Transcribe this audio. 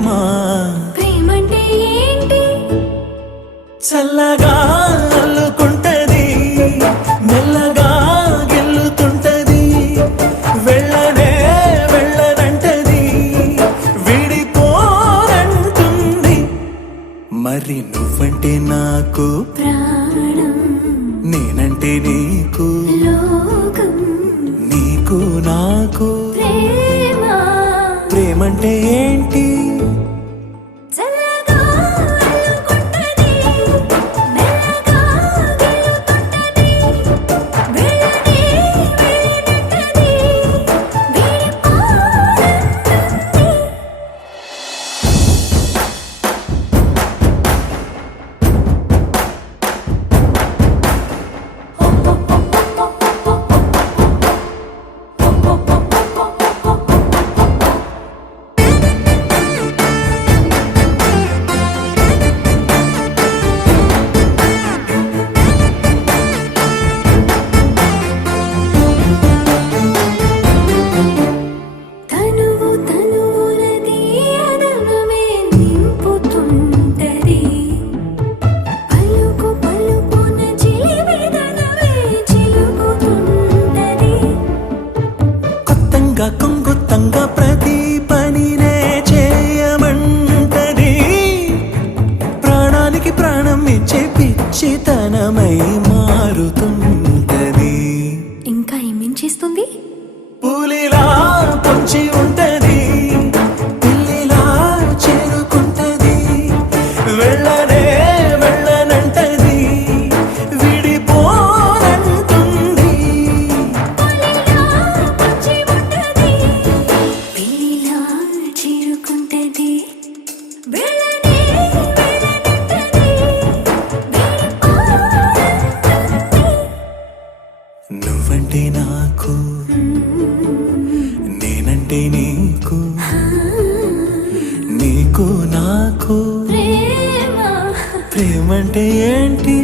ప్రేమ ప్రేమంటే ఏంటి? చల్లగా అల్లుకుంటది, మెల్లగా గెల్లుతుంటది, వెళ్ళనే వెళ్ళనంటది, విడిపోనంటుంది. మరి నువ్వంటే నాకు ప్రాణం, నేనంటే నీకు లోకం, నీకు నాకు ప్రేమ. ప్రేమంటే ఏంటి? చల్లగా అల్లుకుంటది, మెల్లగా గెలుతుంటది, వెళ్ళనే వెళ్ళనంటది, విడిపోనంటుంది. తనువు తనువులది అదనమే నింపుతుంటది, పలుకు పలుకున చిలివిదనమే చిలుకుతుంటది. కొత్తంగా కొంగుత్తంగా ప్రతి పనినే చేయమంటది, ప్రాణానికి ప్రాణం ఇచ్చే పిచ్చితనమై మారుతుంటది. ఇంకా ఏమేం చేస్తుంది? పులిలా పొంచి ఉంటది, పిల్లిలా చేరుకుంటది, వెళ్ళనే వెళ్ళనంటది, విడిపోనంటుంది. పులిలా పొంచి ఉంటది, పిల్లిలా చేరుకుంటది, వెళ్ళనే వెళ్ళనంటది, విడిపోనంటుంది. నువ్వంటే నాకు, నేనంటే నీకు, నీకు నాకు ప్రేమ ప్రేమంటే ఏంటి?